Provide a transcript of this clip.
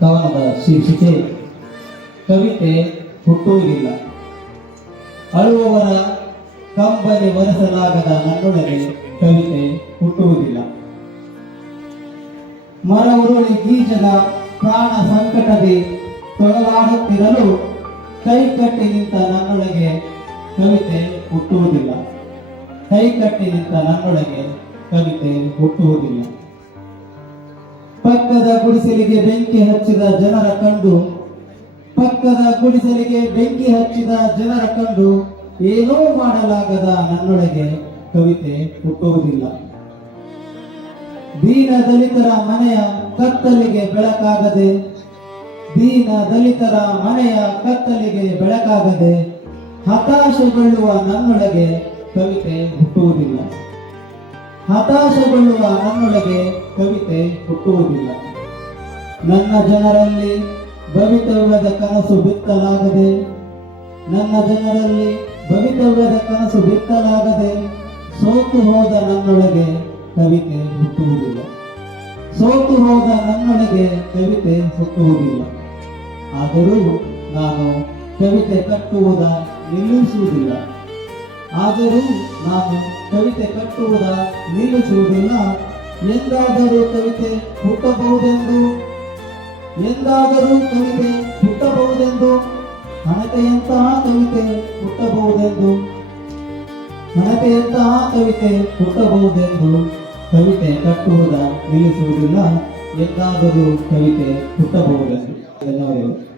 ಕವನದ ಶೀರ್ಷಿಕೆ ಕವಿತೆ ಹುಟ್ಟುವುದಿಲ್ಲ. ಅಳುವವರ ಕಂಬನಿ ಒರೆಸಲಾಗದ ನನ್ನೊಳಗೆ ಕವಿತೆ ಹುಟ್ಟುವುದಿಲ್ಲ. ಮರ ಉರುಳಿ ಬೀಜದ ಪ್ರಾಣ ಸಂಕಟದೆ ತೊಳಲಾಡುತ್ತಿರಲು ಕೈ ಕಟ್ಟಿ ನಿಂತ ನನ್ನೊಳಗೆ ಕವಿತೆ ಹುಟ್ಟುವುದಿಲ್ಲ. ಕೈ ಕಟ್ಟಿ ನಿಂತ ನನ್ನೊಳಗೆ ಕವಿತೆ ಹುಟ್ಟುವುದಿಲ್ಲ. ಪಕ್ಕದ ಗುಡಿಸಲಿಗೆ ಬೆಂಕಿ ಹಚ್ಚಿದ ಜನರ ಕಂಡು ಏನೂ ಮಾಡಲಾಗದ ನನ್ನೊಳಗೆ ಕವಿತೆ ಹುಟ್ಟುವುದಿಲ್ಲ. ದೀನ ದಲಿತರ ಮನೆಯ ಕತ್ತಲಿಗೆ ಬೆಳಕಾಗದೆ ಹತಾಶೆಗೊಳ್ಳುವ ನನ್ನೊಳಗೆ ಕವಿತೆ ಹುಟ್ಟುವುದಿಲ್ಲ. ನನ್ನ ಜನರಲ್ಲಿ ಭವಿತವ್ಯದ ಕನಸು ಬಿತ್ತಲಾಗದೆ ಸೋತು ಹೋದ ನನ್ನೊಳಗೆ ಕವಿತೆ ಹುಟ್ಟುವುದಿಲ್ಲ. ಆದರೂ ನಾನು ಕವಿತೆ ಕಟ್ಟುವುದ ನಿಲ್ಲಿಸುವುದಿಲ್ಲ. ಎಂದಾದರೂ ಕವಿತೆ ಹುಟ್ಟಬಹುದೆಂದು ಹಣತೆಯಂತಹ ಕವಿತೆ ಹುಟ್ಟಬಹುದೆಂದು ಕವಿತೆ ಕಟ್ಟುವುದ ನಿಲ್ಲಿಸುವುದಿಲ್ಲ. ಎಂದಾದರೂ ಕವಿತೆ ಹುಟ್ಟಬಹುದೆಂದು. ಧನ್ಯವಾದಗಳು.